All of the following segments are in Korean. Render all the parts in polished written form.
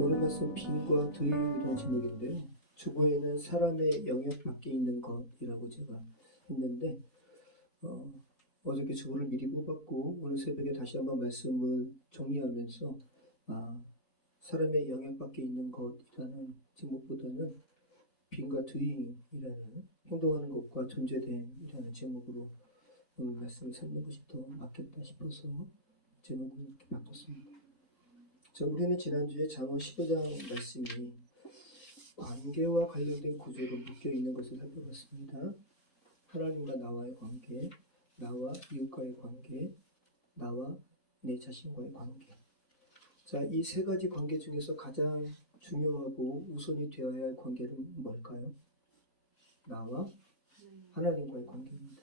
오늘 말씀 빈과 드림이라는 제목인데요. 주보에는 사람의 영역 밖에 있는 것이라고 제가 했는데 어저께 주보를 미리 뽑았고 오늘 새벽에 다시 한번 말씀을 정리하면서 사람의 영역 밖에 있는 것이라는 제목보다는 빈과 드림이라는 행동하는 것과 존재됨이라는 제목으로 오늘 말씀을 삼는 것이 더 맞겠다 싶어서 제목을 이렇게 바꿨습니다. 자, 우리는 지난주에 잠언 15장 말씀이 관계와 관련된 구조로 묶여 있는 것을 살펴봤습니다. 하나님과 나와의 관계, 나와 이웃과의 관계, 나와 내 자신과의 관계. 자, 이 세 가지 관계 중에서 가장 중요하고 우선이 되어야 할 관계는 뭘까요? 나와 하나님과의 관계입니다.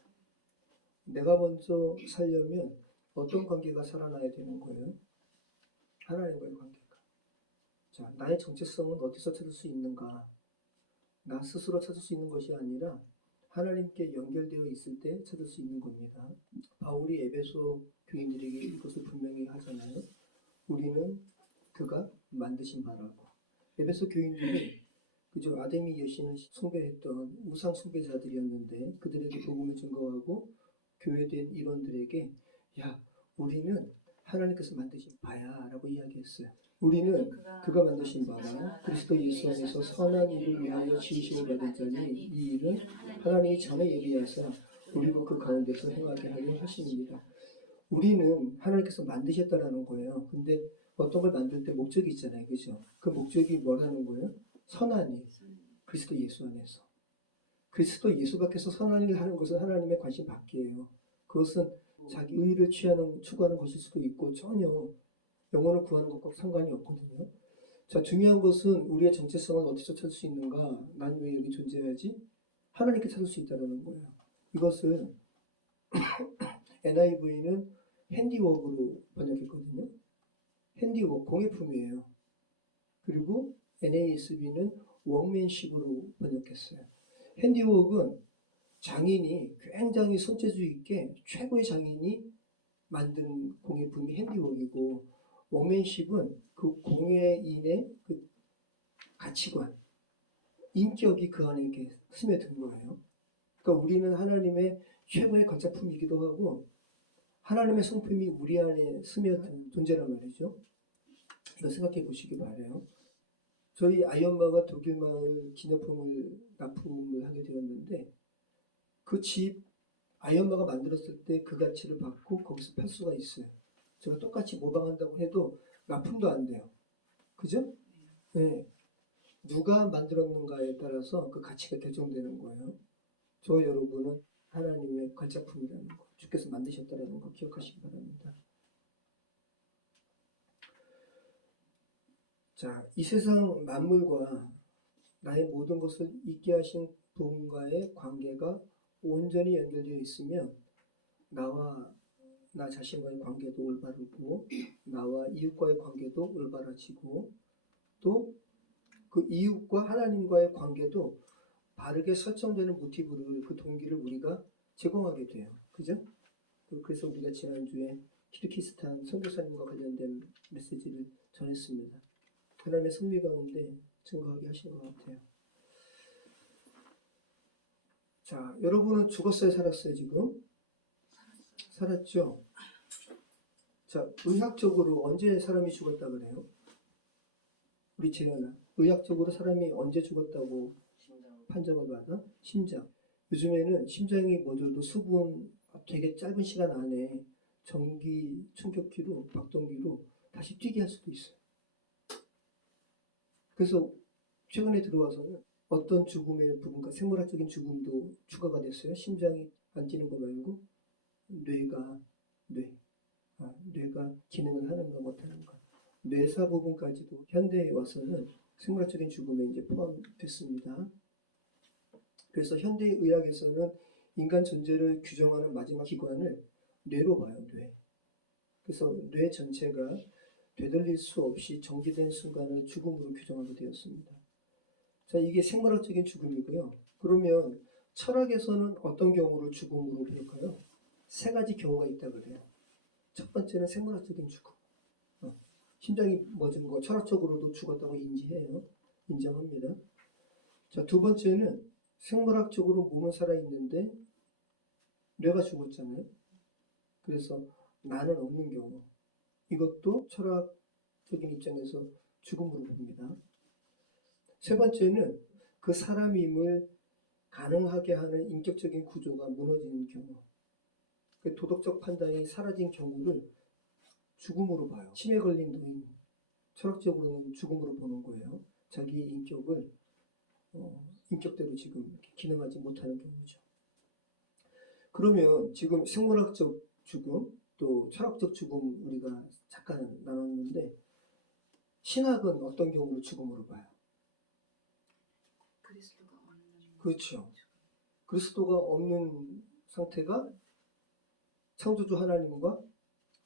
내가 먼저 살려면 어떤 관계가 살아나야 되는 거예요? 하나님과의 관계가. 자, 나의 정체성은 어디서 찾을 수 있는가? 나 스스로 찾을 수 있는 것이 아니라 하나님께 연결되어 있을 때 찾을 수 있는 겁니다. 바울이 에베소 교인들에게 이것을 분명히 하잖아요. 우리는 그가 만드신 바라고. 에베소 교인들이 그저 아데미 여신을 숭배했던 우상 숭배자들이었는데 그들에게 복음을 증거하고 교회된 일원들에게 야, 우리는 하나님께서 만드신 바야 라고 이야기했어요. 우리는 그가 만드신 바라 그리스도 예수 안에서 선한 일을 위하여 지으심을 받은 자니 이 일은 하나님이 전에 예비하사 우리로 그 가운데서 행하게 하려 하심입니다. 우리는 하나님께서 만드셨다라는 거예요. 근데 어떤 걸 만들 때 목적이 있잖아요. 그죠? 그 목적이 뭐라는 거예요? 선한 일. 그리스도 예수 안에서. 그리스도 예수 밖에서 선한 일을 하는 것은 하나님의 관심 밖이에요. 그것은 자기 의의를 추구하는 것일 수도 있고 전혀 영혼을 구하는 것과 상관이 없거든요. 자, 중요한 것은 우리의 정체성을 어디서 찾을 수 있는가? 난 왜 여기 존재하지? 하나님께 찾을 수 있다는 거예요. 이것을 NIV는 핸디워크로 번역했거든요. 핸디워크, 공예품이에요. 그리고 NASB는 워크맨십으로 번역했어요. 핸디워크는 장인이 굉장히 손재주 있게 최고의 장인이 만든 공예품이 핸디워크이고 워크맨십은 그 공예인의 그 가치관, 인격이 그 안에 이렇게 스며든 거예요. 그러니까 우리는 하나님의 최고의 걸작품이기도 하고 하나님의 성품이 우리 안에 스며든 존재란 말이죠. 이거 생각해 보시기 바라요. 저희 아이엄마가 독일 마을 기념품을 납품을 하게 되었는데 그 집 아이엄마가 만들었을 때 그 가치를 받고 거기서 팔 수가 있어요. 제가 똑같이 모방한다고 해도 납품도 안 돼요. 그죠? 네. 누가 만들었는가에 따라서 그 가치가 결정되는 거예요. 저 여러분은 하나님의 걸작품이라는 거, 주께서 만드셨다는 거 기억하시기 바랍니다. 자, 이 세상 만물과 나의 모든 것을 있게 하신 분과의 관계가 온전히 연결되어 있으면 나와 나 자신과의 관계도 올바르고 나와 이웃과의 관계도 올바라지고 또 그 이웃과 하나님과의 관계도 바르게 설정되는 모티브를 그 동기를 우리가 제공하게 돼요. 그죠? 그래서 우리가 지난주에 키르기스탄 선교사님과 관련된 메시지를 전했습니다. 하나님의 섭리 가운데 증거하게 하신 것 같아요. 자, 여러분은 죽었어요? 살았어요? 지금? 살았죠? 자, 의학적으로 언제 사람이 죽었다 그래요? 우리 재현아, 의학적으로 사람이 언제 죽었다고 판정을 받아? 심장. 요즘에는 심장이 멎어도 수분 되게 짧은 시간 안에 전기 충격기로, 박동기로 다시 뛰게 할 수도 있어요. 그래서 최근에 들어와서는 어떤 죽음의 부분과 생물학적인 죽음도 추가가 됐어요. 심장이 안 뛰는 거 말고 뇌가 기능을 하는가 못하는가. 뇌사 부분까지도 현대에 와서는 생물학적인 죽음에 이제 포함됐습니다. 그래서 현대의학에서는 인간 존재를 규정하는 마지막 기관을 뇌로 봐요, 뇌. 그래서 뇌 전체가 되돌릴 수 없이 정지된 순간을 죽음으로 규정하게 되었습니다. 자, 이게 생물학적인 죽음이고요. 그러면 철학에서는 어떤 경우를 죽음으로 부를까요? 세 가지 경우가 있다고 그래요. 첫 번째는 생물학적인 죽음. 심장이 멎은 거 철학적으로도 죽었다고 인정합니다. 자, 두 번째는 생물학적으로 몸은 살아있는데 뇌가 죽었잖아요. 그래서 나는 없는 경우, 이것도 철학적인 입장에서 죽음으로 봅니다. 세 번째는 그 사람임을 가능하게 하는 인격적인 구조가 무너지는 경우, 그 도덕적 판단이 사라진 경우를 죽음으로 봐요. 치매 걸린 노인, 철학적으로는 죽음으로 보는 거예요. 자기 인격을 인격대로 지금 이렇게 기능하지 못하는 경우죠. 그러면 지금 생물학적 죽음, 또 철학적 죽음 우리가 잠깐 나눴는데, 신학은 어떤 경우를 죽음으로 봐요? 그리스도가 없는. 그렇죠. 그리스도가 없는 상태가 창조주 하나님과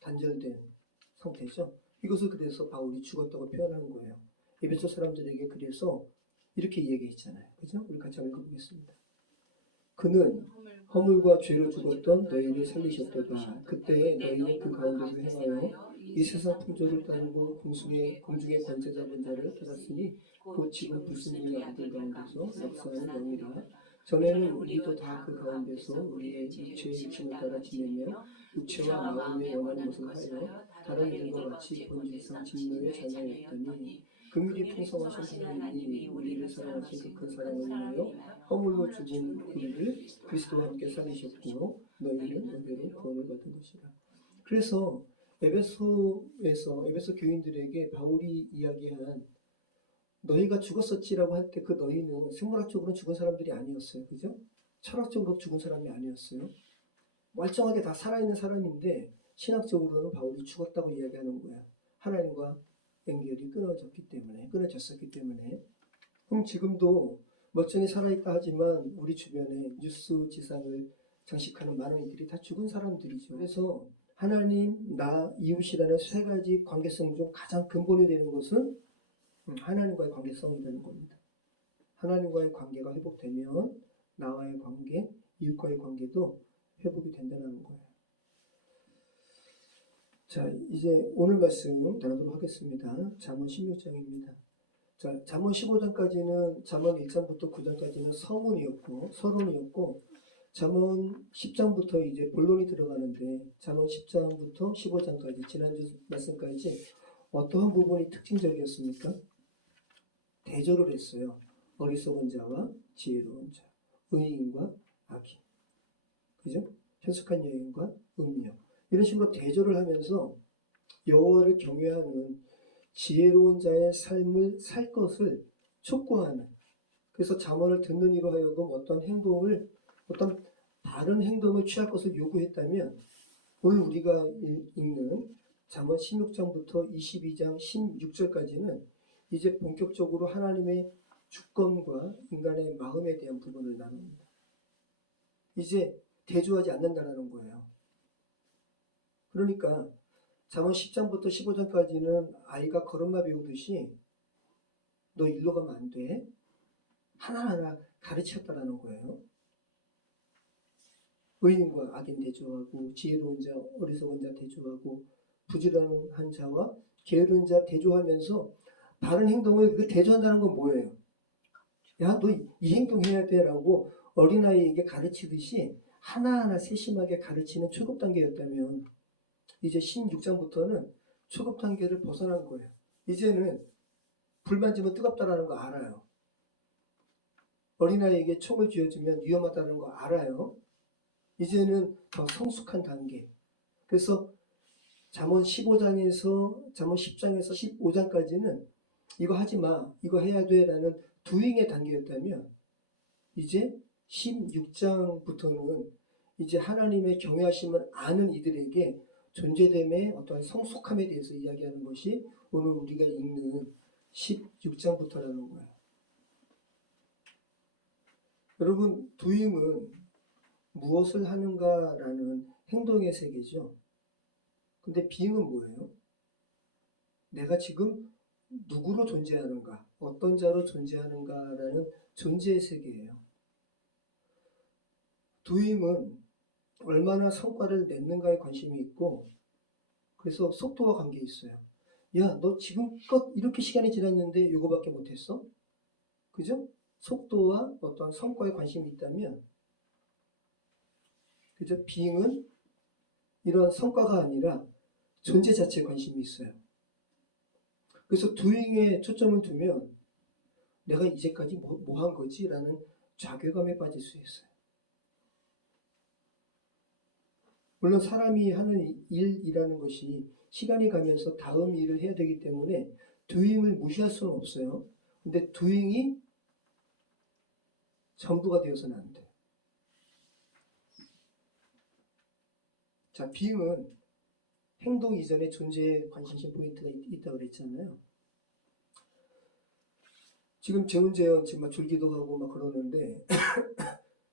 단절된 상태죠. 이것을 그래서 바울이 죽었다고 표현하는 거예요. 에베소 사람들에게 그래서 이렇게 얘기했잖아요. 그죠? 우리 같이 한번 읽어보겠습니다. 그는 허물과 죄로 죽었던 너희를 살리셨도다. 그때 너희는 그 가운데서 행하여 이 세상 풍조를 따르고 공중의 권세 잡은 자를 따랐으니 곧 지금 불순종의 아들 가운데서 역사하는 영이라. 전에는 우리도 다 그 가운데서 우리의 육체의 욕심을 따라 지내며 육체와 마음에 원하는 것을 하여 다른 이들과 같이 본질상 진노의 자녀였더니 긍휼이 풍성하신 하나님이 우리를 사랑하신 그 큰 사랑을 인하여 허물로 죽은 우리를 그리스도와 함께 살리셨고 너희는 은혜로 구원을 받은 것이라. 그래서 에베소 교인들에게 바울이 이야기한 너희가 죽었었지라고 할 때 그 너희는 생물학적으로는 죽은 사람들이 아니었어요. 그죠? 철학적으로 죽은 사람이 아니었어요. 멀쩡하게 다 살아있는 사람인데 신학적으로는 바울이 죽었다고 이야기하는 거야. 하나님과 연결이 끊어졌기 때문에. 그럼 지금도 멀쩡히 살아있다 하지만 우리 주변에 뉴스 지상을 장식하는 많은 이들이 다 죽은 사람들이죠. 그래서 하나님, 나, 이웃이라는 세 가지 관계성 중 가장 근본이 되는 것은 하나님과의 관계성이 되는 겁니다. 하나님과의 관계가 회복되면 나와의 관계, 이웃과의 관계도 회복이 된다는 거예요. 자, 이제 오늘 말씀 나누도록 하겠습니다. 잠언 16장입니다. 자, 잠언 15장까지는 잠언 1장부터 9장까지는 서론이었고 잠언 10장부터 이제 본론이 들어가는데 잠언 10장부터 15장까지 지난주 말씀까지 어떠한 부분이 특징적이었습니까? 대조를 했어요. 어리석은 자와 지혜로운 자, 의인과 악인, 그죠? 현숙한 여인과 음녀, 이런 식으로 대조를 하면서 여호와를 경외하는 지혜로운 자의 삶을 살 것을 촉구하는, 그래서 잠언을 듣는 이로 하여금 어떤 바른 행동을 취할 것을 요구했다면, 오늘 우리가 읽는 잠언 16장부터 22장 16절까지는 이제 본격적으로 하나님의 주권과 인간의 마음에 대한 부분을 나눕니다. 이제 대조하지 않는다는 거예요. 그러니까 잠언 10장부터 15장까지는 아이가 걸음마 배우듯이 너 일로 가면 안 돼. 하나하나 가르쳤다라는 거예요. 의인과 악인 대조하고, 지혜로운 자, 어리석은 자 대조하고, 부지런한 자와 게으른 자 대조하면서 바른 행동을 대조한다는 건 뭐예요? 야, 너 이 행동 해야 돼 라고 어린아이에게 가르치듯이 하나하나 세심하게 가르치는 초급 단계였다면, 이제 16장부터는 초급 단계를 벗어난 거예요. 이제는 불 만지면 뜨겁다라는 거 알아요. 어린아이에게 총을 쥐어주면 위험하다는 거 알아요. 이제는 더 성숙한 단계. 그래서 잠언 10장에서 15장까지는 이거 하지 마, 이거 해야 돼 라는 두잉의 단계였다면, 이제 16장부터는 이제 하나님의 경외하심을 아는 이들에게 존재됨의 어떠한 성숙함에 대해서 이야기하는 것이 오늘 우리가 읽는 16장부터라는 거예요. 여러분, 두임은 무엇을 하는가라는 행동의 세계죠. 근데 비잉은 뭐예요? 내가 지금 누구로 존재하는가, 어떤 자로 존재하는가라는 존재의 세계예요. 두임은 얼마나 성과를 냈는가에 관심이 있고, 그래서 속도와 관계 있어요. 야, 너 지금껏 이렇게 시간이 지났는데 이거밖에 못했어? 그죠? 속도와 어떠한 성과에 관심이 있다면, 그죠? being은 이런 성과가 아니라 존재 자체에 관심이 있어요. 그래서 doing에 초점을 두면 내가 이제까지 뭐 한 거지? 라는 좌괴감에 빠질 수 있어요. 물론 사람이 하는 일이라는 것이 시간이 가면서 다음 일을 해야 되기 때문에 doing을 무시할 수는 없어요. 근데 doing이 전부가 되어서는 안 돼요. 자, being은 행동 이전에 존재에 관심 포인트가 있다고 그랬잖아요. 지금 재훈재현 지금 막 졸기도 하고 막 그러는데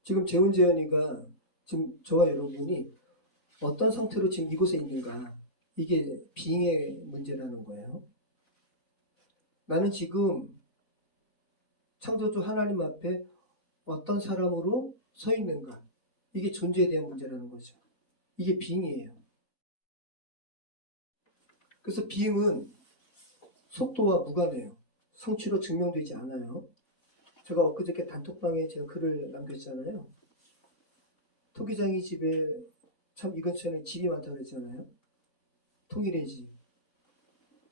지금 재훈재현이가 지금 저와 여러분이 어떤 상태로 지금 이곳에 있는가, 이게 being의 문제라는 거예요. 나는 지금 창조주 하나님 앞에 어떤 사람으로 서 있는가, 이게 존재에 대한 문제라는 거죠. 이게 being이에요. 그래서 being은 속도와 무관해요. 성취로 증명되지 않아요. 제가 엊그저께 단톡방에 제가 글을 남겼잖아요. 토기장이 집에 참 이 근처에는 집이 많다고 그랬잖아요. 통일의 집.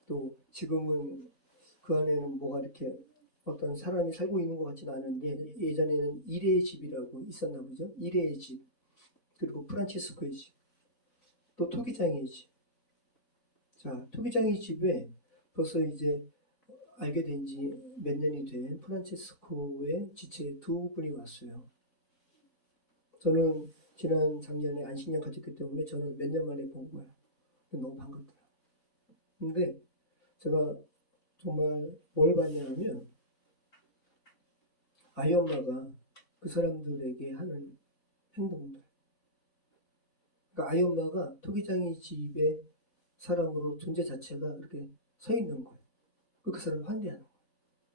또 지금은 그 안에는 뭐가 이렇게 어떤 사람이 살고 있는 것 같지는 않은데 예전에는 이레의 집이라고 있었나 보죠. 이레의 집. 그리고 프란치스코의 집. 또 토기장의 집. 자, 토기장의 집에 벌써 이제 알게 된 지 몇 년이 된 프란치스코의 지체 두 분이 왔어요. 저는 지난 작년에 안식년 가졌기 때문에 저는 몇 년 만에 본 거예요. 너무 반갑더라고요. 근데 제가 정말 뭘 봤냐면 아이 엄마가 그 사람들에게 하는 행동들. 그러니까 아이 엄마가 토기장이 집의 사람으로 존재 자체가 이렇게 서 있는 거예요. 그 사람을 환대하는 거예요.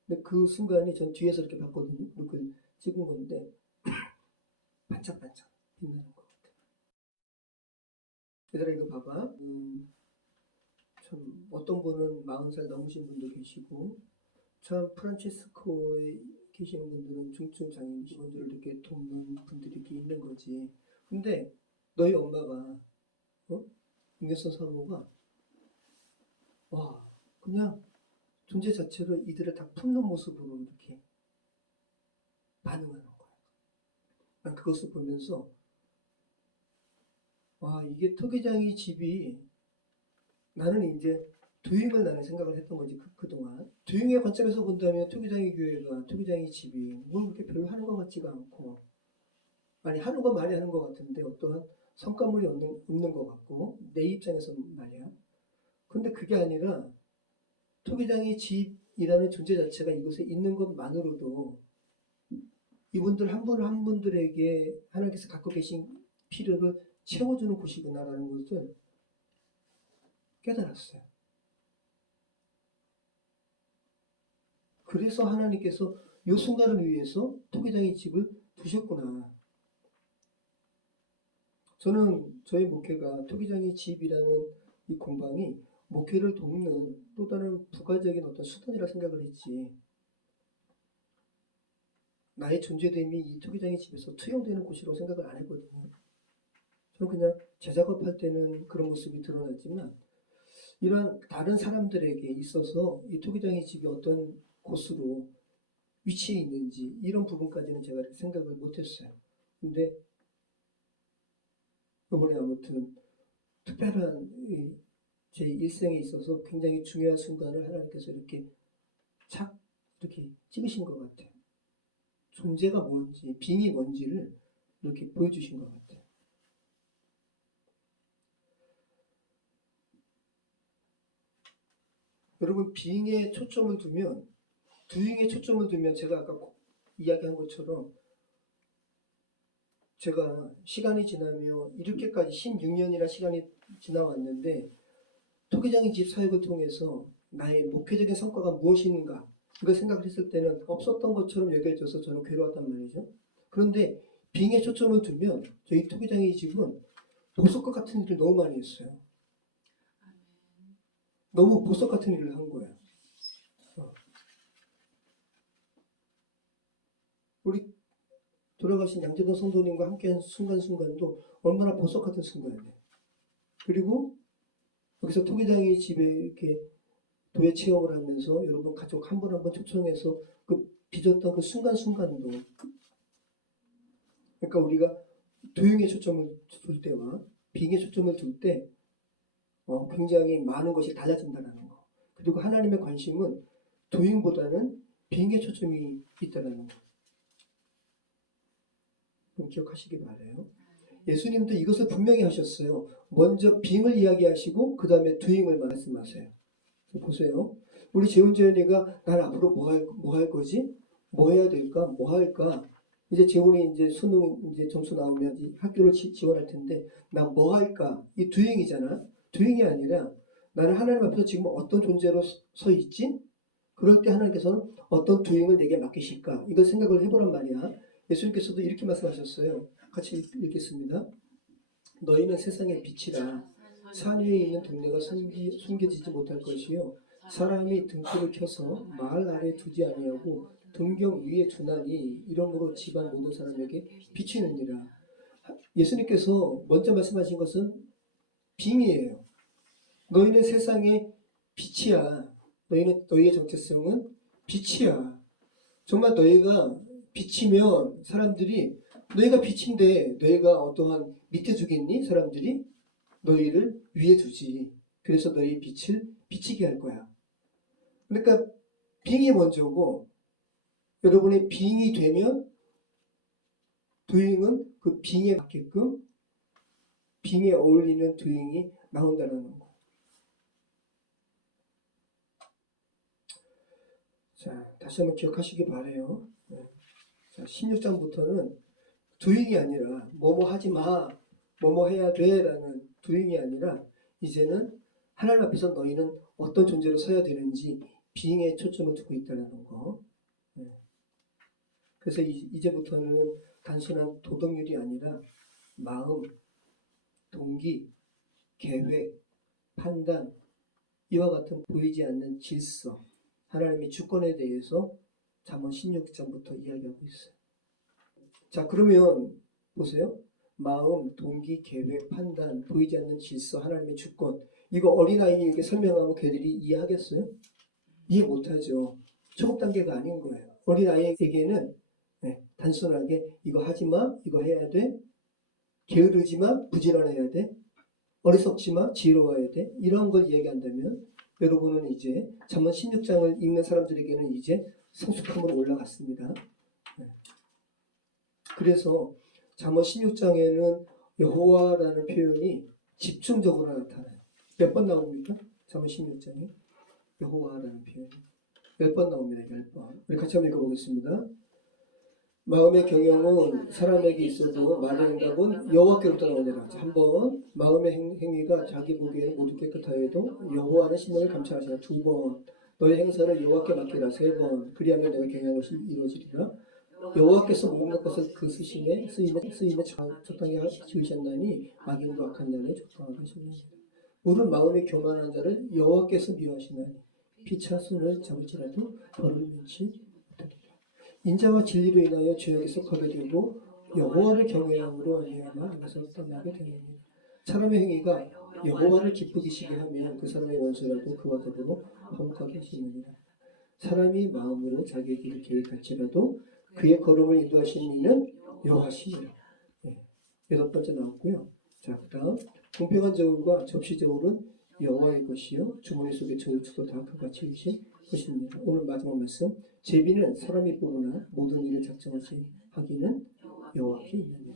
근데 그 순간이 전 뒤에서 이렇게 봤거든요. 그걸 찍은 건데 반짝반짝 빛나는 것 같아요. 얘들아 이거 봐봐. 참 어떤 분은 40살 넘으신 분도 계시고 참 프란치스코에 계시는 분들은 중증 장애인 분들을 이렇게 돕는 분들이 이렇게 있는 거지. 근데 너희 엄마가 김경선 사모가 와 그냥 존재 자체로 이들을 다 품는 모습으로 이렇게 반응하는 거야. 난 그것을 보면서 와 이게 토기장이 집이 나는 이제 도잉을 나는 생각을 했던 거지 그동안. 도잉의 관점에서 본다면 토기장이 교회가 토기장이 집이 뭘 그렇게 별로 하는 것 같지가 않고 아니 하는 건 많이 하는 것 같은데 어떠한 성과물이 없는 것 같고 내 입장에서 말이야. 근데 그게 아니라 토기장이 집이라는 존재 자체가 이곳에 있는 것만으로도 이분들 한 분 한 분들에게 하나님께서 갖고 계신 필요를 채워주는 곳이구나라는 것을 깨달았어요. 그래서 하나님께서 이 순간을 위해서 토기장의 집을 두셨구나. 저는 저희 목회가 토기장의 집이라는 이 공방이 목회를 돕는 또 다른 부가적인 어떤 수단이라 생각을 했지. 나의 존재됨이 이 토기장의 집에서 투영되는 곳이라고 생각을 안 했거든요. 저는 그냥 재작업할 때는 그런 모습이 드러났지만 이러한 다른 사람들에게 있어서 이 토기장의 집이 어떤 곳으로 위치해 있는지 이런 부분까지는 제가 이렇게 생각을 못했어요. 근데 이번에 아무튼 특별한 제 일생에 있어서 굉장히 중요한 순간을 하나님께서 이렇게 착 이렇게 찍으신 것 같아요. 존재가 뭔지, 빙이 뭔지를 이렇게 보여주신 것 같아요. 여러분 빙에 초점을 두면 doing에 초점을 두면 제가 아까 이야기한 것처럼 제가 시간이 지나며 이렇게까지 16년이나 시간이 지나왔는데 토기장의 집 사역을 통해서 나의 목회적인 성과가 무엇인가 이걸 생각을 했을 때는 없었던 것처럼 여겨져서 저는 괴로웠단 말이죠. 그런데 빙에 초점을 두면 저희 토기장의 집은 보석과 같은 일을 너무 많이 했어요. 너무 보석 같은 일을 한 거야. 우리 돌아가신 양재동 성도님과 함께한 순간순간도 얼마나 보석 같은 순간이에요. 그리고 여기서 토기장이 집에 이렇게 도예 체험을 하면서 여러분 가족 한 분 한 분 초청해서 그 빚었던 그 순간순간도, 그러니까 우리가 도용에 초점을 둘 때와 빙에 초점을 둘 때 굉장히 많은 것이 달라진다는 거. 그리고 하나님의 관심은 도용보다는 빙에 초점이 있다는 거. 좀 기억하시기 바라요. 예수님도 이것을 분명히 하셨어요. 먼저 빙을 이야기하시고 그 다음에 doing을 말씀하세요. 보세요. 우리 재훈재훈이가 난 앞으로 뭐 할 거지? 뭐 해야 될까? 뭐 할까? 이제 재훈이 이제 수능 이제 점수 나오면 학교를 지원할 텐데 나 뭐 할까? 이 doing이잖아. doing이 아니라 나는 하나님 앞에서 지금 어떤 존재로 서 있지? 그럴 때 하나님께서는 어떤 doing을 내게 맡기실까? 이걸 생각을 해보란 말이야. 예수님께서도 이렇게 말씀하셨어요. 같이 읽겠습니다. 너희는 세상의 빛이라. 산 위에 있는 동네가 숨겨지지 못할 것이요 사람이 등불을 켜서 마을 아래에 두지 아니하고 등경 위에 두나니 이러므로 집안 모든 사람에게 비치느니라. 예수님께서 먼저 말씀하신 것은 빙이에요. 너희는 세상의 빛이야. 너희의 정체성은 빛이야. 정말 너희가 빛이면 사람들이 너희가 빛인데 너희가 어떠한 밑에 두겠니? 사람들이 너희를 위에 두지. 그래서 너희 빛을 비치게 할 거야. 그러니까 빙이 먼저고 여러분의 빙이 되면 doing은 그 빙에 맞게끔 빙에 어울리는 doing이 나온다는 거. 자, 다시 한번 기억하시기 바라요. 자, 16장부터는 doing이 아니라 뭐뭐 하지 마, 뭐뭐 해야 돼 라는 doing이 아니라 이제는 하나님 앞에서 너희는 어떤 존재로 서야 되는지 being에 초점을 두고 있다는 거. 그래서 이제부터는 단순한 도덕률이 아니라 마음, 동기, 계획, 판단, 이와 같은 보이지 않는 질서, 하나님의 주권에 대해서 잠언 16장부터 이야기하고 있어요. 자, 그러면 보세요. 마음, 동기, 계획, 판단, 보이지 않는 질서, 하나님의 주권. 이거 어린아이에게 설명하면 걔들이 이해하겠어요? 이해 못하죠. 초급 단계가 아닌 거예요. 어린아이에게는 단순하게 이거 하지마, 이거 해야 돼, 게으르지만 부지런해야 돼, 어리석지만 지혜로워야 돼, 이런 걸 이야기한다면 여러분은 이제 잠언 16장을 읽는 사람들에게는 이제 성숙함으로 올라갔습니다. 그래서 잠언 16장에는 여호와라는 표현이 집중적으로 나타나요. 몇 번 나옵니까? 잠언 16장에 여호와라는 표현이 몇 번 나옵니다. 10번. 우리 같이 한번 읽어보겠습니다. 마음의 경영은 사람에게 있어도 말의 응답은 여호와께로부터 나오니라. 한번 마음의 행위가 자기 보기에는 모두 깨끗하여도 여호와는 심령을 감찰하시라. 2번 너의 행사를 여호와께 맡기라. 3번 그리하면 내가 경영한 것이 이루어지리라. 여호와께서 모든 것을 그 쓰임에 적당히 지으셨나니 악인도 악한 자를 적당하게 하시느니라. 물은 마음이 교만한 자를 여호와께서 미워하시나니 피차 손을 잡을지라도 벌을 면치 못하리라. 인자와 진리로 인하여 죄악에서 거두되고 여호와를 경외함으로 말미암아 악에서 떠나게 되느니라. 사람의 행위가 여호와를 기쁘시게 하면 그 사람의 원수라도 그와 더불어 화목하게 하시느니라. 사람이 마음으로 자기의 길을 계획할지라도 그의 걸음을 인도하시는 이는 여호와시니라. 8번째 나왔고요. 자, 그 다음 공평한 저울과 접시 저울은 여호와의 것이요 주머니 속의 저울추도 다 그가 지으신 것입니다. 오늘 마지막 말씀 제비는 사람이 뽑으나 모든 일을 작정하시 하기는 여호와께 있느니라.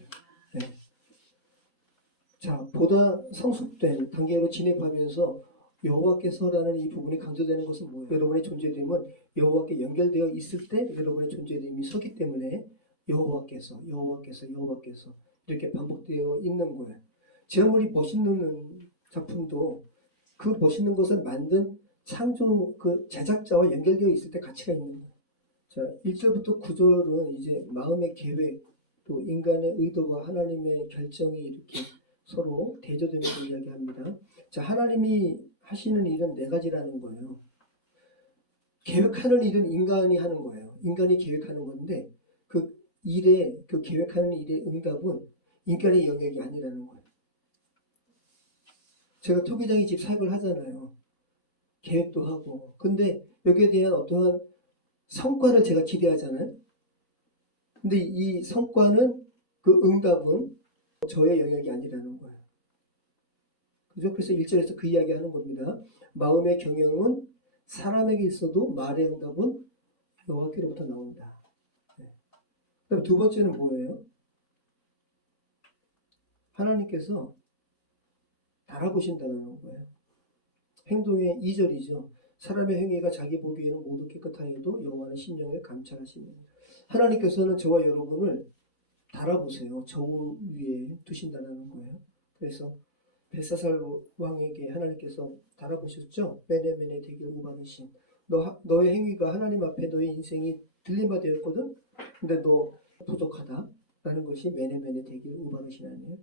자, 보다 성숙된 단계로 진입하면서 여호와께서라는 이 부분이 강조되는 것은 뭐예요? 여러분의 존재됨은 여호와께 연결되어 있을 때 여러분의 존재됨이 서기 때문에 여호와께서 이렇게 반복되어 있는 거예요. 제 아무리 멋있는 작품도 그 멋있는 것을 만든 창조 그 제작자와 연결되어 있을 때 가치가 있는 거예요. 자, 1절부터 9절은 이제 마음의 계획, 또 인간의 의도와 하나님의 결정이 이렇게 서로 대조되면서 이야기합니다. 자, 하나님이 하시는 일은 네 가지라는 거예요. 계획하는 일은 인간이 하는 거예요. 인간이 계획하는 건데 그 계획하는 일의 응답은 인간의 영역이 아니라는 거예요. 제가 토기장이 집 사역을 하잖아요. 계획도 하고. 근데 여기에 대한 어떠한 성과를 제가 기대하잖아요. 근데 이 성과는 그 응답은 저의 영역이 아니라는 거예요. 그죠? 그래서 1절에서 그 이야기 하는 겁니다. 마음의 경영은 사람에게 있어도 말의 응답은 여호와께로부터 나온다. 네. 그다음 두 번째는 뭐예요? 하나님께서 달아보신다는 거예요. 행동의 2절이죠. 사람의 행위가 자기 보기에는 모두 깨끗하여도 여호와는 심령을 감찰하시느니라. 하나님께서는 저와 여러분을 달아보세요. 저울 위에 두신다는 거예요. 그래서 벨사살 왕에게 하나님께서 달아보셨죠. 메네메네 되길 우바르신 너의 행위가 하나님 앞에 너의 인생이 들림바 되었거든. 근데 너 부족하다라는 것이 메네메네 되길 우바르시나니에요.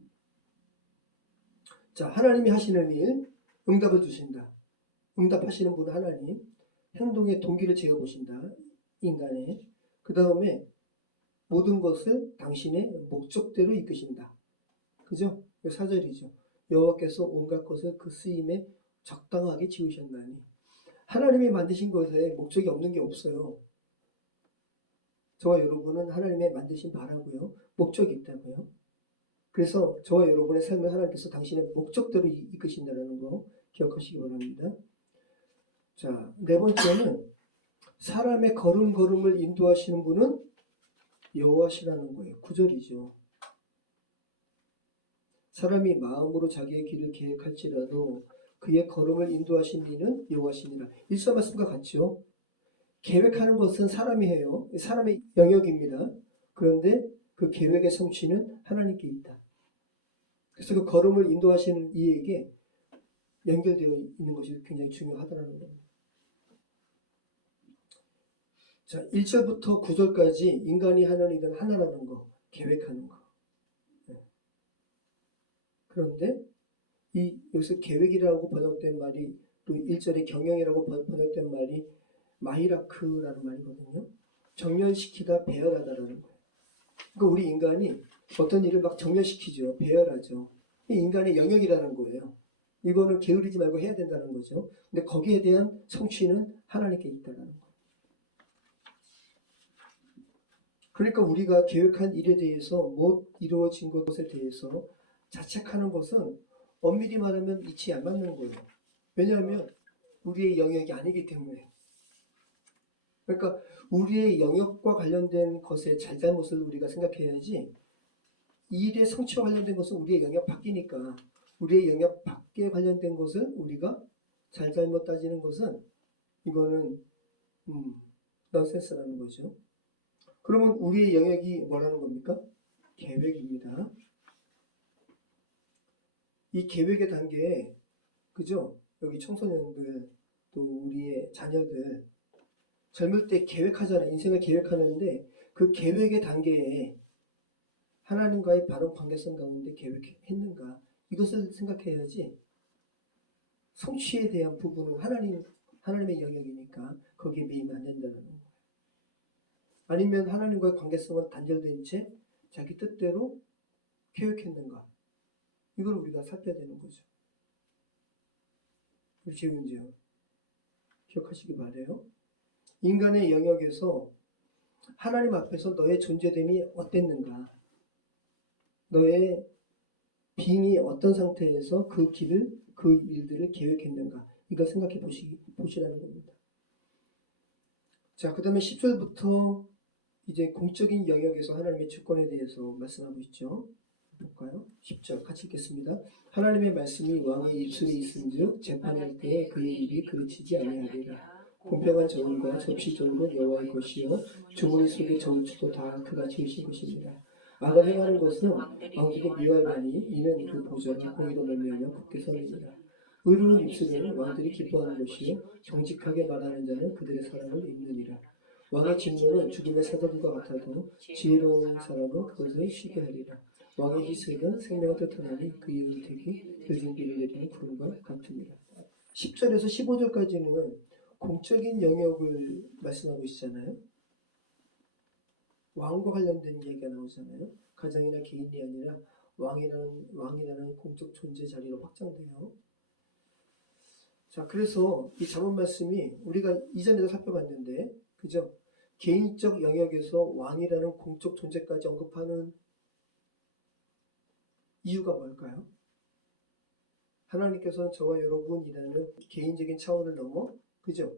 자, 하나님이 하시는 일 응답을 주신다. 응답하시는 분은 하나님. 행동의 동기를 재어보신다. 인간의. 그 다음에 모든 것을 당신의 목적대로 이끄신다. 그죠? 4절이죠. 여호와께서 온갖 것을 그 쓰임에 적당하게 지으셨나니. 하나님이 만드신 것에 목적이 없는 게 없어요. 저와 여러분은 하나님의 만드신 바라고요. 목적이 있다고요. 그래서 저와 여러분의 삶을 하나님께서 당신의 목적대로 이끄신다는 거 기억하시기 바랍니다. 자, 네 번째는 사람의 걸음걸음을 인도하시는 분은 여호와시라는 거예요. 9절이죠. 사람이 마음으로 자기의 길을 계획할지라도 그의 걸음을 인도하신 이는 여호와시니라. 일서 말씀과 같죠. 계획하는 것은 사람이 해요. 사람의 영역입니다. 그런데 그 계획의 성취는 하나님께 있다. 그래서 그 걸음을 인도하시는 이에게 연결되어 있는 것이 굉장히 중요하다는 겁니다. 자, 1절부터 9절까지 인간이 하는 일은 하나라는 거, 계획하는 거. 그런데 여기서 계획이라고 번역된 말이 또 1절에 경영이라고 번역된 말이 마이라크라는 말이거든요. 정렬시키다, 배열하다라는 거예요. 그러니까 우리 인간이 어떤 일을 막 정렬시키죠. 배열하죠. 이 인간의 영역이라는 거예요. 이거는 게으르지 말고 해야 된다는 거죠. 근데 거기에 대한 성취는 하나님께 있다는 거예요. 그러니까 우리가 계획한 일에 대해서 못 이루어진 것에 대해서 자책하는 것은 엄밀히 말하면 이치에 안 맞는 거예요. 왜냐하면 우리의 영역이 아니기 때문에. 그러니까 우리의 영역과 관련된 것의 잘잘못을 우리가 생각해야지 일의 성취와 관련된 것은 우리의 영역 밖이니까 우리의 영역 밖에 관련된 것을 우리가 잘잘못 따지는 것은 이거는 넌센스라는 거죠. 그러면 우리의 영역이 뭐라는 겁니까? 계획입니다. 이 계획의 단계에 그죠? 여기 청소년들 또 우리의 자녀들 젊을 때 계획하잖아요. 인생을 계획하는데 그 계획의 단계에 하나님과의 바른 관계성 가운데 계획했는가 이것을 생각해야지 성취에 대한 부분은 하나님의 영역이니까 거기에 매이면 안 된다는 거예요. 아니면 하나님과의 관계성은 단절된 채 자기 뜻대로 계획했는가 이걸 우리가 살펴야 되는 거죠. 우리 재훈지요. 기억하시기 바라요. 인간의 영역에서 하나님 앞에서 너의 존재됨이 어땠는가 너의 빙이 어떤 상태에서 그 길을 그 일들을 계획했는가 이걸 생각해 보시라는 겁니다. 자, 그 다음에 10절부터 이제 공적인 영역에서 하나님의 주권에 대해서 말씀하고 있죠. 볼까요? 10절 같이 읽겠습니다. 하나님의 말씀이 왕의 입술에 있은즉 재판할 때에 그의 입이 그르치지 아니하리라. 공평한 저울과 접시저울은 여호와의 것이요 주머니 속의 저울추도 다 그가 지으신 것입니다. 악을 행하는 것은 왕들이 미워하나니 이는 그 보좌가 공의로 말미암아 굳게 서느니라. 의로운 입술은 왕들이 기뻐하는 것이요 정직하게 말하는 자는 그들의 사랑을 입느니라. 왕의 진노는 죽임의 사자들과 같아도 지혜로운 사람은 그것을 쉬게 하리라. 왕의 희색은 생명을 뜻하나니 그의 은택이 들진 비를 내리는 구름과 같으니라. 10절에서 15절까지는 공적인 영역을 말씀하고 있잖아요. 왕과 관련된 얘기가 나오잖아요. 가정이나 개인이 아니라 왕이라는 공적 존재 자리로 확장돼요. 자, 그래서 이 잠언 말씀이 우리가 이전에도 살펴봤는데, 그죠? 개인적 영역에서 왕이라는 공적 존재까지 언급하는 이유가 뭘까요? 하나님께서는 저와 여러분이라는 개인적인 차원을 넘어, 그죠?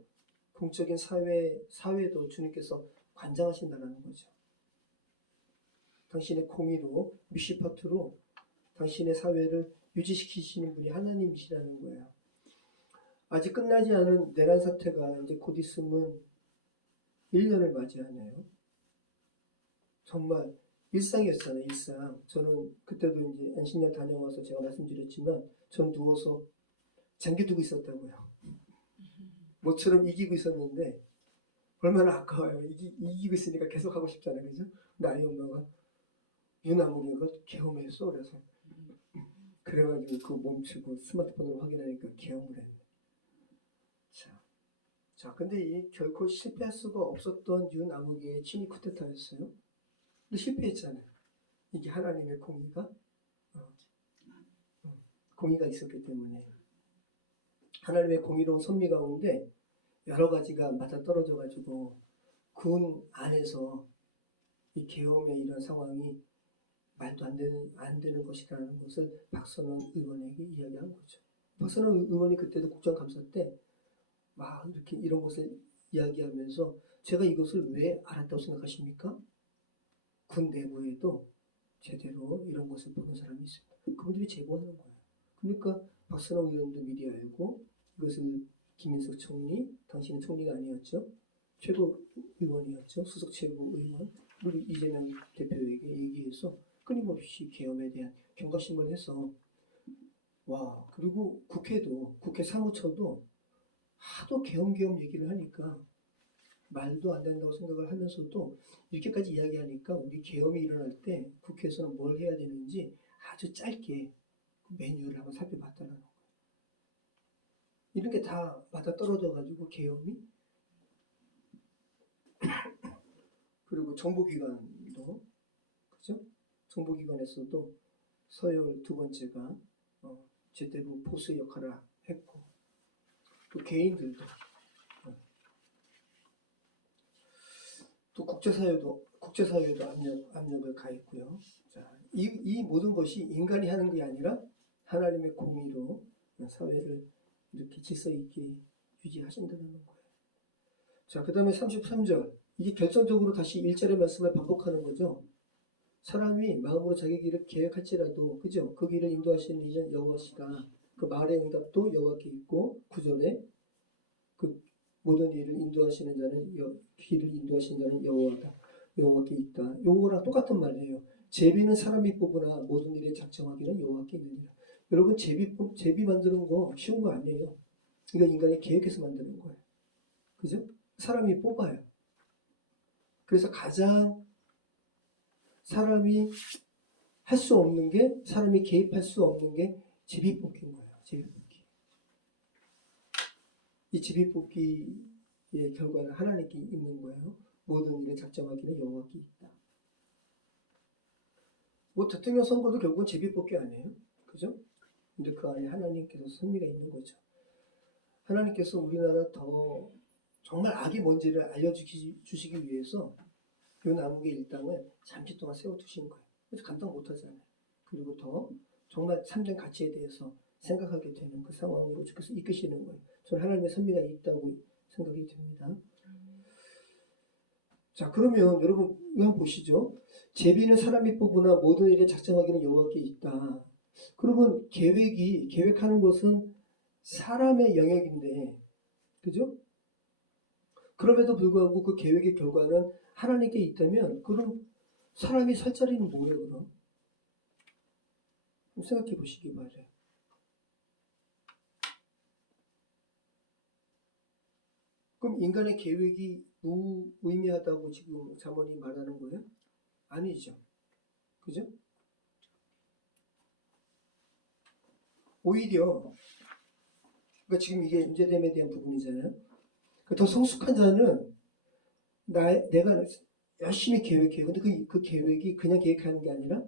공적인 사회도 주님께서 관장하신다는 거죠. 당신의 공의로, 미시파트로 당신의 사회를 유지시키시는 분이 하나님이시라는 거예요. 아직 끝나지 않은 내란 사태가 이제 곧 있으면 1년을 맞이하네요. 정말 일상이었잖아요, 일상. 저는 그때도 이제 안식년 다녀와서 제가 말씀드렸지만, 전 누워서 잠겨두고 있었다고요. 모처럼 이기고 있었는데, 얼마나 아까워요. 이기고 있으니까 계속 하고 싶잖아요, 그죠? 근데 아이 엄마가 유나무리가 계엄했어, 그래서. 그래가지고 그거 멈추고 스마트폰으로 확인하니까 계엄을 했네. 자, 근데 이 결코 실패할 수가 없었던 유나무리의 친위 쿠데타였어요. 근데 실패했잖아요. 이게 하나님의 공의가 있었기 때문에. 하나님의 공의로운 섭리 가운데 여러 가지가 맞아떨어져가지고 군 안에서 이 계엄의 이런 상황이 말도 안 되는 것이라는 것을 박선원 의원에게 이야기한 거죠. 박선원 의원이 그때도 국정감사 때 막 이렇게 이런 것을 이야기하면서 제가 이것을 왜 알았다고 생각하십니까? 군 내부에도 제대로 이런 것을 보는 사람이 있습니다. 그분들이 제보하는 거예요. 그러니까 박선원 의원도 미리 알고 이것을 김인석 총리, 당신은 총리가 아니었죠. 최고 의원이었죠. 수석 최고 의원. 그리고 이재명 대표에게 얘기해서 끊임없이 계엄에 대한 경각심을 해서 와, 그리고 국회 사무처도 하도 계엄 얘기를 하니까 말도 안 된다고 생각을 하면서도 이렇게까지 이야기하니까 우리 계엄이 일어날 때 국회에서는 뭘 해야 되는지 아주 짧게 매뉴얼을 한번 살펴봤다는 거예요. 이런 게 다 맞아떨어져가지고 계엄이 그리고 정보기관도 그죠? 정보기관에서도 서열 두 번째가 제대로 보수의 역할을 했고 또 개인들도 또 국제사회도 압력을 가했고요. 자, 이 모든 것이 인간이 하는 게 아니라 하나님의 공의로 사회를 이렇게 질서 있게 유지하신다는 거예요. 자, 그 다음에 33절. 이게 결정적으로 다시 1절의 말씀을 반복하는 거죠. 사람이 마음으로 자기 길을 계획할지라도, 그죠? 그 길을 인도하시는 이는 여호와시다. 그 말의 응답도 여호와께 있고, 9절에 그 모든 일을 인도하시는 자는 길을 인도하시는 자는 여호와다. 여호와께 있다. 요거랑 똑같은 말이에요. 제비는 사람이 뽑으나 모든 일에 작정하기는 여호와께 있느니라. 여러분 제비 만드는 거 쉬운 거 아니에요. 이건 인간이 계획해서 만드는 거예요. 그죠? 사람이 뽑아요. 그래서 가장 사람이 할 수 없는 게 사람이 개입할 수 없는 게 제비 뽑기인 거예요. 제비 뽑기. 이 제비 뽑기의 결과는 하나님께 있는 거예요. 모든 일에 작정하기는 여호와께 있다. 뭐 대통령 선거도 결국은 제비 뽑기 아니에요? 그죠? 근데 그 안에 하나님께서 섭리가 있는 거죠. 하나님께서 우리나라 더 정말 악이 뭔지를 알려주시기 위해서 이 나무의 일당을 잠시 동안 세워두신 거예요. 그래서 감당 못하잖아요. 그리고 더 정말 참된 가치에 대해서 생각하게 되는 그 상황으로 주께서 이끄시는 거예요. 저는 하나님의 섭리가 있다고 생각이 됩니다. 자, 그러면 여러분 이거 한번 보시죠. 제비는 사람이 뽑으나 모든 일에 작정하기는 여호와께 있다. 그러면 계획하는 것은 사람의 영역인데, 그죠? 그럼에도 불구하고 그 계획의 결과는 하나님께 있다면, 그럼 사람이 살 자리는 뭐예요, 그럼? 생각해 보시기 바래요. 그럼 인간의 계획이 무의미하다고 지금 잠언이 말하는 거예요? 아니죠. 그죠? 오히려 그러니까 지금 이게 문제됨에 대한 부분이잖아요. 그러니까 더 성숙한 자는 내가 열심히 계획해요. 근데 그 계획이 그냥 계획하는 게 아니라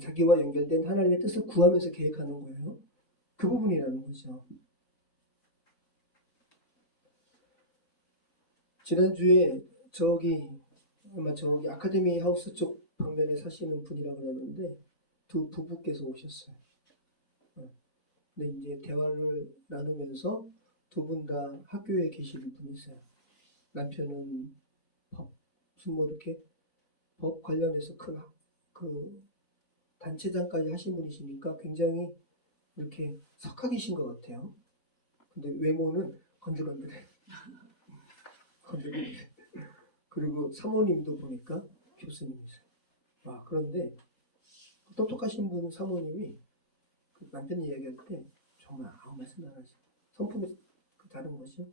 자기와 연결된 하나님의 뜻을 구하면서 계획하는 거예요. 그 부분이라는 거죠. 지난주에 아마 저기 아카데미 하우스 쪽 방면에 사시는 분이라고 그러는데 두 부부께서 오셨어요. 근데 이제 대화를 나누면서 두 분 다 학교에 계시는 분이세요. 남편은 무슨 뭐 이렇게 법 관련해서 그 단체장까지 하신 분이시니까 굉장히 이렇게 석학이신 것 같아요. 근데 외모는 건들건들해. 건들건들해. 그리고 사모님도 보니까 교수님이세요. 그런데 똑똑하신 분 사모님이 그 남편 이야기할 때 정말 아무 말씀 안 하시고 성품이 다른 거죠.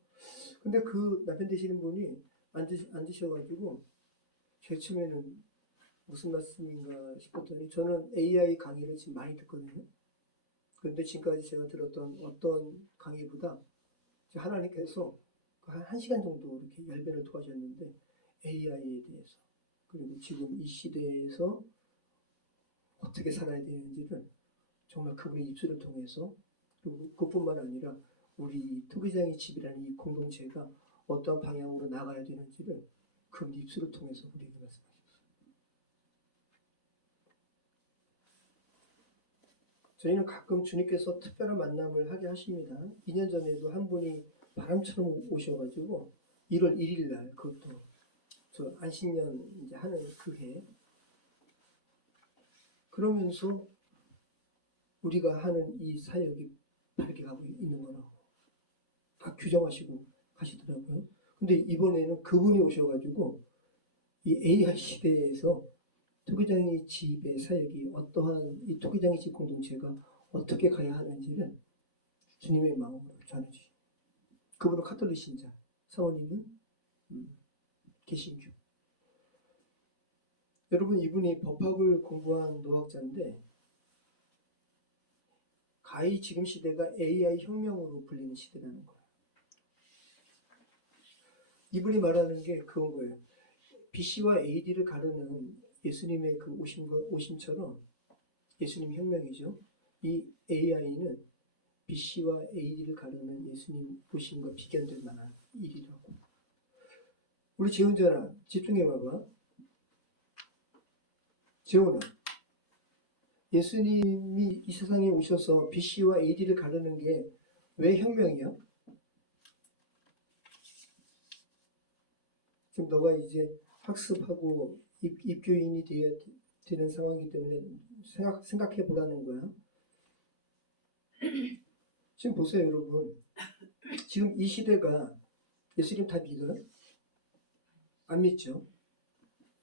근데 그 남편 되시는 분이 앉으셔가지고 제일 처음에는 무슨 말씀인가 싶었더니 저는 AI 강의를 지금 많이 듣거든요. 그런데 지금까지 제가 들었던 어떤 강의보다 하나님께서 한 시간 정도 이렇게 열변을 토하셨는데 AI에 대해서 그리고 지금 이 시대에서 어떻게 살아야 되는지를 정말 그분의 입술을 통해서 그리고 그뿐만 아니라 우리 토기장의 집이라는 이 공동체가 어떤 방향으로 나가야 되는지를 그분 입술을 통해서 우리에게 말씀하셨어요. 저희는 가끔 주님께서 특별한 만남을 하게 하십니다. 2년 전에도 한 분이 바람처럼 오셔가지고 1월 1일 날 그것도 저 안식년 이제 하는 그 해 그러면서 우리가 하는 이 사역이 바르게 가고 있는 거라고 다 규정하시고 가시더라고요. 근데 이번에는 그분이 오셔가지고 이 AI 시대에서 토기장의 집의 사역이 어떠한 이 토기장의 집 공동체가 어떻게 가야 하는지를 주님의 마음으로 전해주시고 그분은 카톨릭 신자, 사모님은 개신교. 여러분 이분이 법학을 공부한 노학자인데 가히 지금 시대가 AI 혁명으로 불리는 시대라는 거예요. 이분이 말하는 게 그건 거예요. BC와 AD를 가르는 예수님의 그 오심처럼 예수님 혁명이죠. 이 AI는 BC와 AD를 가르는 예수님 오심과 비견될 만한 일이라고. 우리 재훈자나 집중해봐봐. 재훈아, 예수님이 이 세상에 오셔서 BC와 AD를 가르는 게 왜 혁명이야? 지금 너가 이제 학습하고 입교인이 되는 상황이기 때문에 생각해 보라는 거야. 지금 보세요, 여러분. 지금 이 시대가 예수님 다 믿어요? 안 믿죠?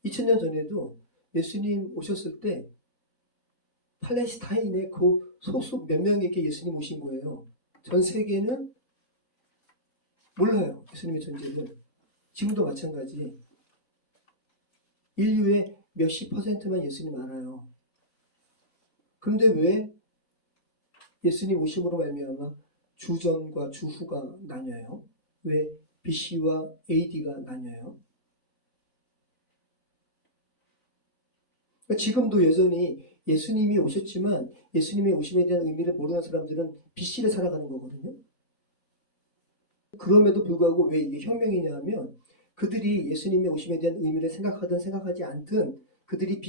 2000년 전에도 예수님 오셨을 때 팔레스타인의 그 소수 몇 명에게 예수님 오신 거예요. 전 세계는 몰라요, 예수님의 존재를. 지금도 마찬가지. 인류의 몇십 퍼센트만 예수님 알아요. 그런데 왜 예수님 오심으로 말미암아 주전과 주후가 나뉘어요? 왜 BC와 AD가 나뉘어요? 그러니까 지금도 여전히 예수님이 오셨지만 예수님의 오심에 대한 의미를 모르는 사람들은 BC를 살아가는 거거든요. 그럼에도 불구하고 왜 이게 혁명이냐 하면 그들이 예수님의 오심에 대한 의미를 생각하든 생각하지 않든 그들이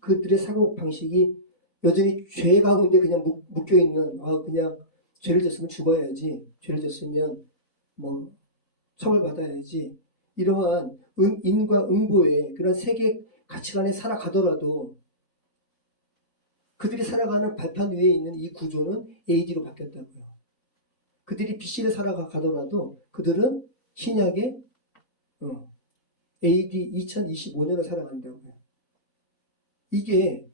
그들의 사고 방식이 여전히 죄 가운데 그냥 묶여있는 그냥 죄를 졌으면 죽어야지, 죄를 졌으면 뭐 처벌받아야지, 이러한 인과 응보의 그런 세계 가치관에 살아가더라도 그들이 살아가는 발판 위에 있는 이 구조는 AD로 바뀌었다고요. 그들이 BC를 살아가더라도 그들은 신약의 AD 2025년을 살아간다고요. 이게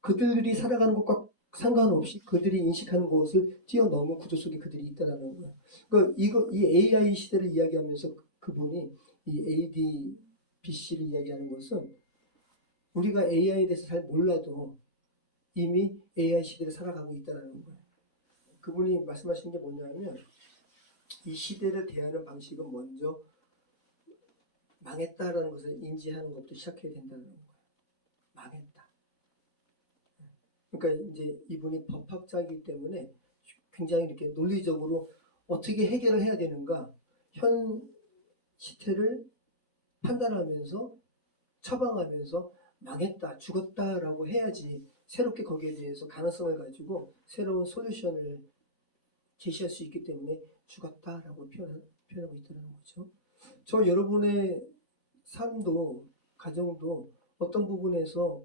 그들이 살아가는 것과 상관없이 그들이 인식하는 것을 뛰어넘은 구조 속에 그들이 있다는 거예요. 그러니까 이 AI 시대를 이야기하면서 그분이 이 AD, BC를 이야기하는 것은 우리가 AI에 대해서 잘 몰라도 이미 AI 시대를 살아가고 있다는 거예요. 그분이 말씀하신 게 뭐냐면 이 시대를 대하는 방식은 먼저 망했다라는 것을 인지하는 것부터 시작해야 된다는 거예요. 망했다. 그러니까 이제 이분이 법학자이기 때문에 굉장히 이렇게 논리적으로 어떻게 해결을 해야 되는가, 현 시태를 판단하면서 처방하면서 망했다, 죽었다라고 해야지 새롭게 거기에 대해서 가능성을 가지고 새로운 솔루션을 제시할 수 있기 때문에 죽었다라고 표현하고 있다는 거죠. 저 여러분의 삶도 가정도 어떤 부분에서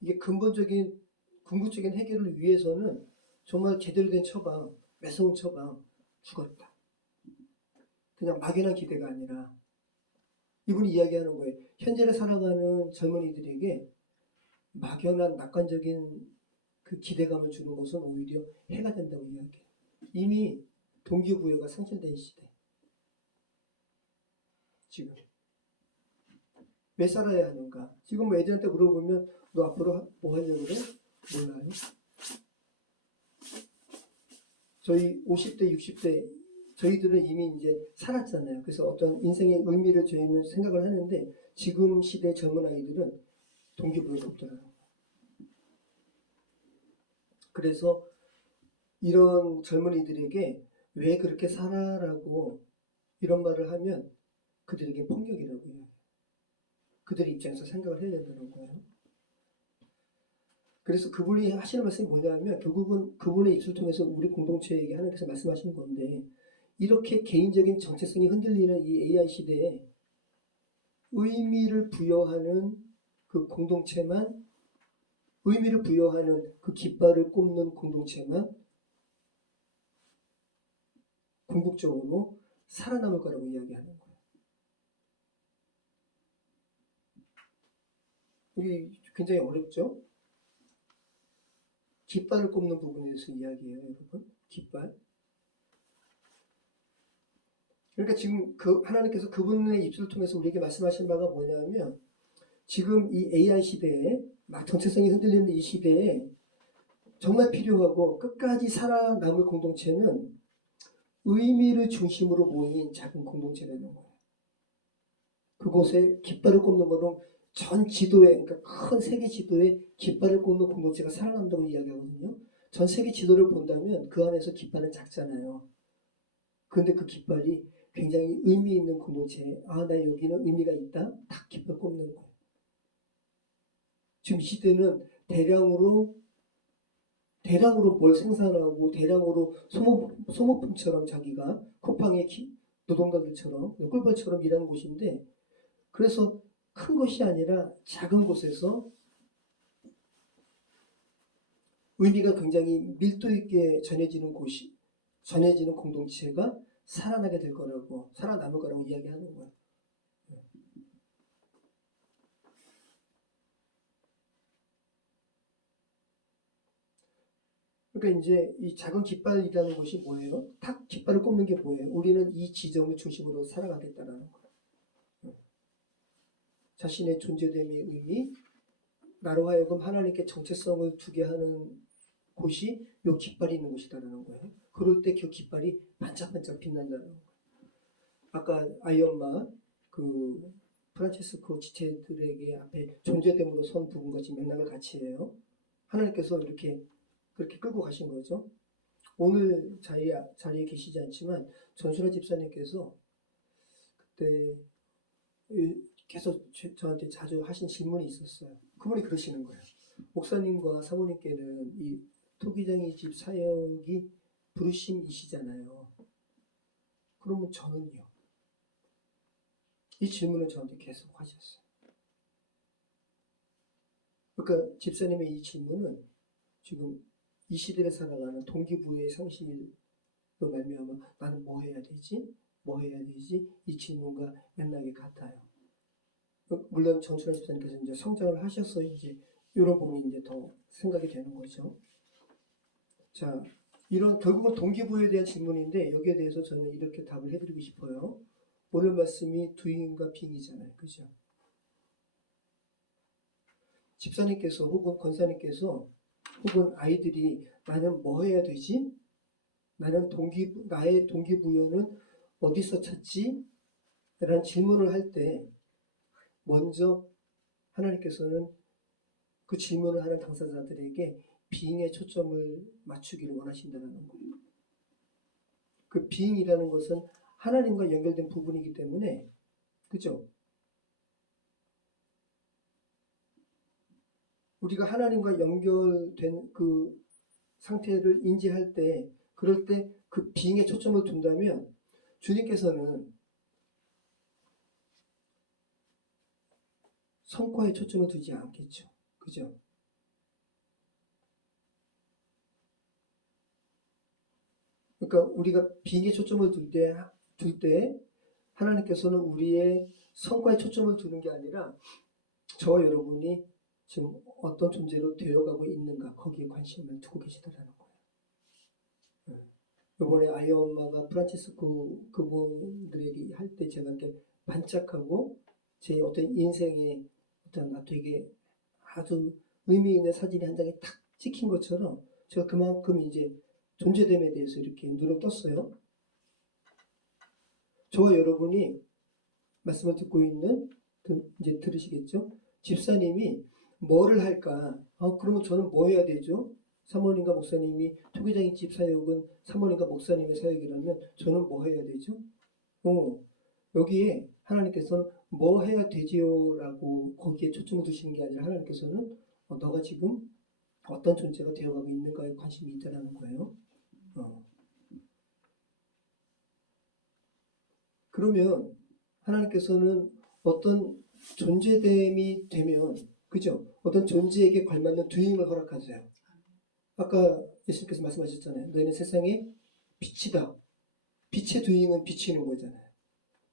이게 근본적인 궁극적인 해결을 위해서는 정말 제대로 된 처방, 매서운 처방, 죽었다. 그냥 막연한 기대가 아니라 이분이 이야기하는 거예요. 현재를 살아가는 젊은이들에게 막연한 낙관적인 그 기대감을 주는 것은 오히려 해가 된다고 이야기해요. 이미 동기부여가 상실된 시대. 지금 왜 살아야 하는가? 지금 뭐 애들한테 물어보면 너 앞으로 뭐 하려고 그래? 몰라요. 저희 50대, 60대 저희들은 이미 이제 살았잖아요. 그래서 어떤 인생의 의미를 저희는 생각을 하는데 지금 시대 젊은 아이들은 동기부여가 없더라고요. 그래서 이런 젊은이들에게 왜 그렇게 살아라고 이런 말을 하면 그들에게 폭력이라고 해요. 그들의 입장에서 생각을 해야 된다는 거예요. 그래서 그분이 하시는 말씀이 뭐냐면 결국은 그분의 입술을 통해서 우리 공동체에게 하나님께서 말씀하시는 건데 이렇게 개인적인 정체성이 흔들리는 이 AI 시대에 의미를 부여하는 그 공동체만 의미를 부여하는 그 깃발을 꼽는 공동체만 궁극적으로 살아남을 거라고 이야기하는 거예요. 이게 굉장히 어렵죠? 깃발을 꼽는 부분에 대해서 이야기해요, 여러분. 깃발. 그러니까 지금 하나님께서 그분의 입술을 통해서 우리에게 말씀하신 바가 뭐냐면 지금 이 AI 시대에 막 정체성이 흔들리는 이 시대에 정말 필요하고 끝까지 살아남을 공동체는 의미를 중심으로 모인 작은 공동체라는 거예요. 그곳에 깃발을 꽂는 것은 전 지도에, 그러니까 큰 세계 지도에 깃발을 꽂는 공동체가 살아남는다고 이야기하거든요. 전 세계 지도를 본다면 그 안에서 깃발은 작잖아요. 그런데 그 깃발이 굉장히 의미 있는 공동체에 나 여기는 의미가 있다. 딱 깃발 꽂는 거예요. 지금 이 시대는 대량으로 뭘 생산하고 대량으로 소모품처럼 자기가 쿠팡의 노동자들처럼 꿀벌처럼 일하는 곳인데 그래서 큰 것이 아니라 작은 곳에서 의미가 굉장히 밀도 있게 전해지는 공동체가 살아남을 거라고 이야기하는 거예요. 그러니까 이제 이 작은 깃발이라는 것이 뭐예요? 탁 깃발을 꼽는 게 뭐예요? 우리는 이 지점을 중심으로 살아가겠다라는 거예요. 자신의 존재됨의 의미, 나로 하여금 하나님께 정체성을 두게 하는 곳이 요 깃발이 있는 곳이다라는 거예요. 그럴 때 그 깃발이 반짝반짝 빛난다는 거예요. 아까 아이엄마 그 프란체스코 지체들에게 앞에 존재됨으로 선 부분과 지금 맥락을 같이 해요. 하나님께서 이렇게 그렇게 끌고 가신 거죠. 오늘 자리에 계시지 않지만 전순아 집사님께서 그때 계속 저한테 자주 하신 질문이 있었어요. 그분이 그러시는 거예요. 목사님과 사모님께는 이 토기장이 집 사역이 부르심이시잖아요. 그러면 저는요? 이 질문을 저한테 계속 하셨어요. 그러니까 집사님의 이 질문은 지금 이 시대를 살아가는 동기부여의 상실로 말미암아 나는 뭐 해야 되지? 뭐 해야 되지? 이 질문과 맥락이 같아요. 물론 전춘하 집사님께서 이제 성장을 하셔서 이제 이런 부분이 이제 더 생각이 되는 거죠. 자, 이런 결국은 동기부여에 대한 질문인데 여기에 대해서 저는 이렇게 답을 해드리고 싶어요. 오늘 말씀이 doing과 being이잖아요. 그죠? 집사님께서 혹은 권사님께서 혹은 아이들이 나는 뭐 해야 되지? 나의 동기부여는 어디서 찾지? 라는 질문을 할 때 먼저 하나님께서는 그 질문을 하는 당사자들에게 being에 초점을 맞추기를 원하신다는 거예요. 그 being이라는 것은 하나님과 연결된 부분이기 때문에, 그죠? 우리가 하나님과 연결된 그 상태를 인지할 때, 그럴 때 그 being에 초점을 둔다면 주님께서는 성과에 초점을 두지 않겠죠. 그죠? 그러니까 우리가 being에 초점을 둘 때 하나님께서는 우리의 성과에 초점을 두는 게 아니라 저와 여러분이 지금 어떤 존재로 되어가고 있는가 거기에 관심을 두고 계시더라는 거예요. 이번에 아이 엄마가 프란치스코 그분들에게 할 때 제가 이렇게 반짝하고 제 어떤 인생에 어떤 되게 아주 의미 있는 사진이 한 장에 탁 찍힌 것처럼 제가 그만큼 이제 존재됨에 대해서 이렇게 눈을 떴어요. 저와 여러분이 말씀을 듣고 있는 이제 들으시겠죠? 집사님이 뭐를 할까? 그러면 저는 뭐 해야 되죠? 사모님과 목사님이 토기장인 집 사역은 사모님과 목사님의 사역이라면 저는 뭐 해야 되죠? 여기에 하나님께서는 뭐 해야 되지요? 라고 거기에 초점을 두시는 게 아니라 하나님께서는 너가 지금 어떤 존재가 되어가고 있는가에 관심이 있다는 거예요. 그러면 하나님께서는 어떤 존재됨이 되면, 그죠? 어떤 존재에게 걸맞는 doing을 허락하세요. 아까 예수님께서 말씀하셨잖아요. 너희는 세상의 빛이다. 빛의 doing은 비치는 거잖아요.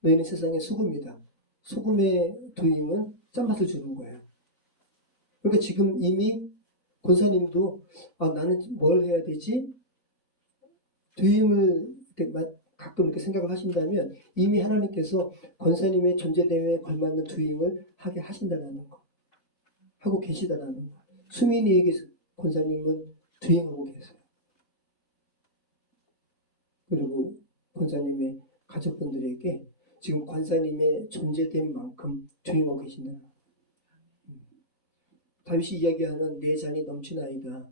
너희는 세상의 소금이다. 소금의 doing은 짠맛을 주는 거예요. 그러니까 지금 이미 권사님도 나는 뭘 해야 되지? doing을 가끔 이렇게 생각을 하신다면 이미 하나님께서 권사님의 존재됨에 걸맞는 doing을 하게 하신다는 거. 하고 계시다라는 거. 수민이에게 권사님은 doing하고 계세요. 그리고 권사님의 가족분들에게 지금 권사님의 존재된 만큼 doing하고 계신다는 거. 다윗이 이야기하는 내 잔이 넘치나이다.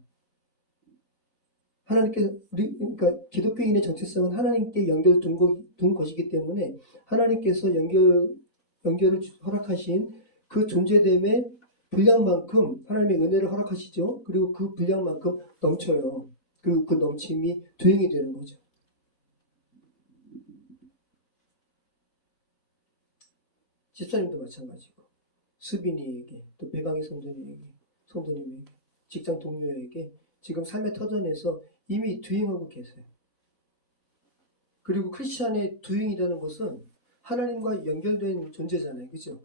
그러니까 기독교인의 정체성은 하나님께 연결 둔 것이기 때문에 하나님께서 연결을 허락하신 그 존재됨의 분량만큼 하나님의 은혜를 허락하시죠. 그리고 그 분량만큼 넘쳐요. 그 넘침이 doing이 되는 거죠. 집사님도 마찬가지고 수빈이에게 또 배강희 성도님에게 직장 동료에게 지금 삶의 터전에서 이미 doing하고 계세요. 그리고 크리스찬의 doing이라는 것은 하나님과 연결된 존재잖아요. 그죠?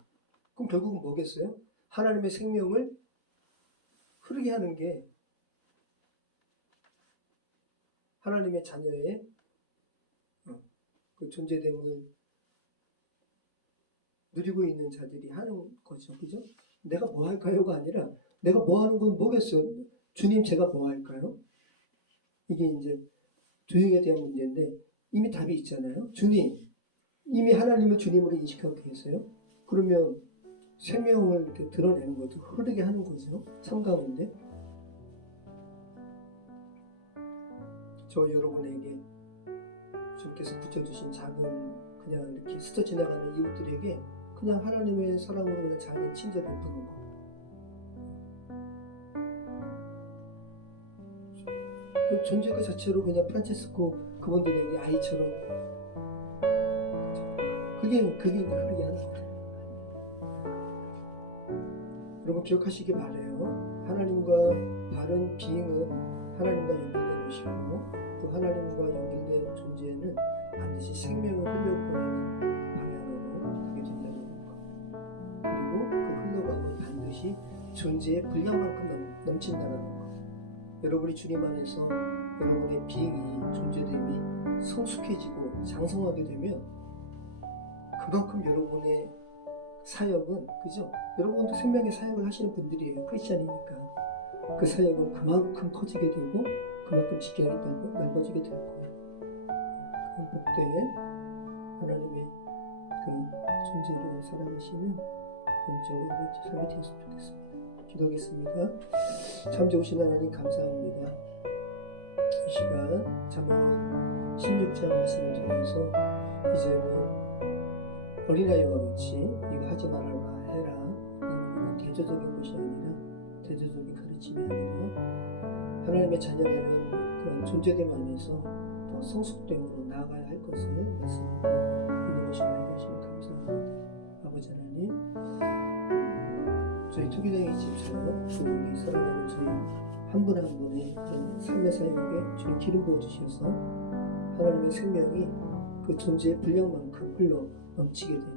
그럼 결국은 뭐겠어요? 하나님의 생명을 흐르게 하는 게 하나님의 자녀의 그 존재됨을 누리고 있는 자들이 하는 거죠. 그죠? 내가 뭐 할까요가 아니라 내가 뭐 하는 건 뭐겠어요? 주님 제가 뭐 할까요? 이게 이제 doing에 대한 문제인데 이미 답이 있잖아요. 주님, 이미 하나님을 주님으로 인식하고 계세요. 그러면 생명을 이렇게 드러내는 거죠. 흐르게 하는 거죠. 삶 가운데. 저 여러분에게 주님께서 붙여주신 작은 그냥 이렇게 스쳐 지나가는 이웃들에게 그냥 하나님의 사랑으로 그냥 작은 친절 베푸는 거. 그 존재 그 자체로 그냥 프란체스코 그분들에게 아이처럼 그게 이제 흐르게 하는 거예요. 여러분 기억하시기 바라요. 하나님과 바른 비행은 하나님과 연결된 것이고 또 하나님과 연결된 존재는 반드시 생명을 흘려보내는 방향으로 가게 된다는 것. 그리고 그 흘러감은 반드시 존재의 분량만큼 넘친다는 것. 여러분이 주님 안에서 여러분의 비행이 존재됨이 성숙해지고 장성하게 되면 그만큼 여러분의 사역은, 그죠? 여러분도 생명의 사역을 하시는 분들이에요. 크리스찬이니까. 그 사역은 그만큼 커지게 되고 그만큼 지경이 넓어지게 될 거예요. 복된 하나님의 그 존재로 살아가시는 그런 저희 삶이 되었으면 좋겠습니다. 기도하겠습니다. 참 좋으신 하나님 감사합니다. 이 시간 잠언 16장 말씀을 통해서 이제는 어린아이와 같이 이거 하지 말아라 해라 하는 대조적인 것이 아니라 대조적인 가르침이 아니라 하나님의 자녀라는 그런 존재됨 안에서 더 성숙됨으로 나아가야 할 것을 말씀하고 있는 것이 알려주시면 감사합니다. 아버지 하나님, 저희 투기장의 집처럼 우리 살아가는 저희 한 분 한 분의 그런 삶의 사역에 주님 기름 부어 주셔서 하나님의 생명이 그 존재의 분량만큼 흘러 넘치게 되어